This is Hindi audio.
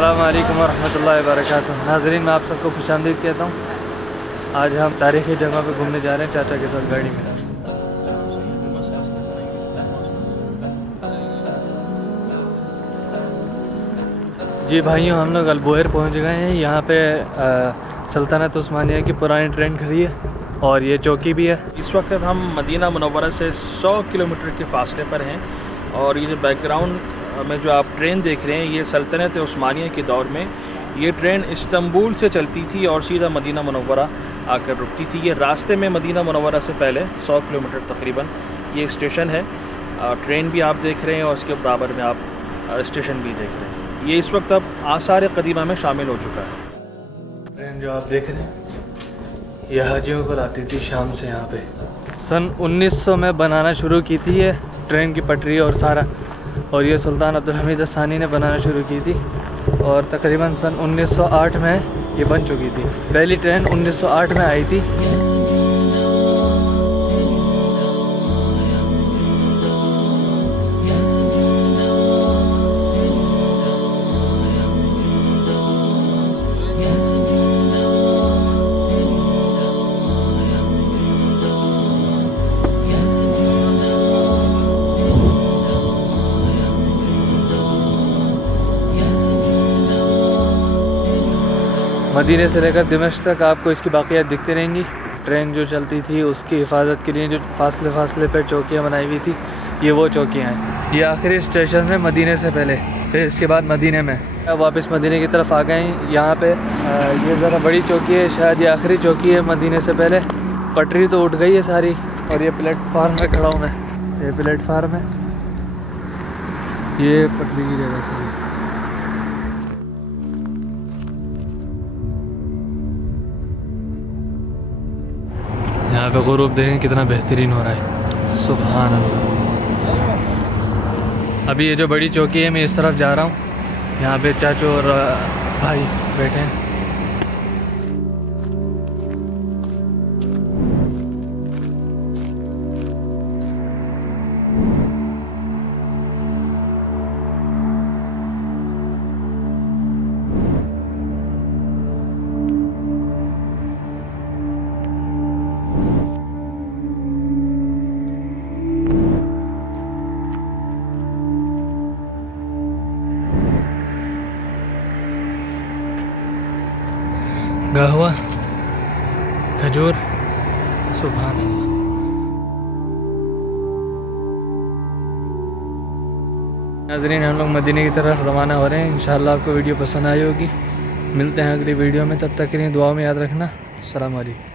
अस्सलाम वालेकुम वरहमतुल्लाहि वबरकातुहू। नाज़रीन, मैं आप सबको खुशामदीद कहता हूँ। आज हम तारीख़ी जगह पे घूमने जा रहे हैं चाचा के साथ गाड़ी में। जी भाइयों, हम लोग अल्बोहर पहुँच गए हैं। यहाँ पे सल्तनत उस्मानिया की पुरानी ट्रेन खड़ी है और ये चौकी भी है। इस वक्त हम मदीना मुनव्वरा से 100 किलोमीटर के फासले पर हैं और ये जो बैकग्राउंड में जो आप ट्रेन देख रहे हैं, ये सल्तनत उस्मानिया के दौर में ये ट्रेन इस्तांबुल से चलती थी और सीधा मदीना मुनव्वरा आकर रुकती थी। ये रास्ते में मदीना मुनव्वरा से पहले 100 किलोमीटर तकरीबन ये स्टेशन है। ट्रेन भी आप देख रहे हैं और उसके बराबर में आप स्टेशन भी देख रहे हैं। ये इस वक्त अब आसार कदीमा में शामिल हो चुका है। ट्रेन जो आप देख रहे हैं, यह हाजियों को लाती थी शाम से यहाँ पे। सन 1900 में बनाना शुरू की थी ये ट्रेन की पटरी और सारा, और ये सुल्तान अब्दुल हमीद सानी ने बनाना शुरू की थी और तकरीबन सन 1908 में ये बन चुकी थी। पहली ट्रेन 1908 में आई थी। मदीने से लेकर दिमश्क तक आपको इसकी बाक़ियात दिखती रहेंगी। ट्रेन जो चलती थी उसकी हिफाजत के लिए जो फासले पर चौकियाँ बनाई हुई थी, ये वो चौकियाँ हैं। ये आखिरी स्टेशन है मदीने से पहले, फिर इसके बाद मदीने में। अब वापस मदीने की तरफ आ गए हैं। यहाँ पे ये ज़रा बड़ी चौकी है, शायद ये आखिरी चौकी है मदीने से पहले। पटरी तो उठ गई है सारी और ये प्लेटफार्म में खड़ा हूँ मैं। ये प्लेटफार्म है, ये पटरी की जगह सारी। यहाँ पे गुरूब देखें कितना बेहतरीन हो रहा है, सुभान अल्लाह। अभी ये जो बड़ी चौकी है, मैं इस तरफ जा रहा हूँ। यहाँ पे चाचू और भाई बैठे हैं। गहवा, खजूर, सुभान अल्लाह। नाज़रीन, हम लोग मदीने की तरफ रवाना हो रहे हैं। इंशाअल्लाह आपको वीडियो पसंद आई होगी। मिलते हैं अगली वीडियो में, तब तक के लिए दुआ में याद रखना। अस्सलाम वालेकुम।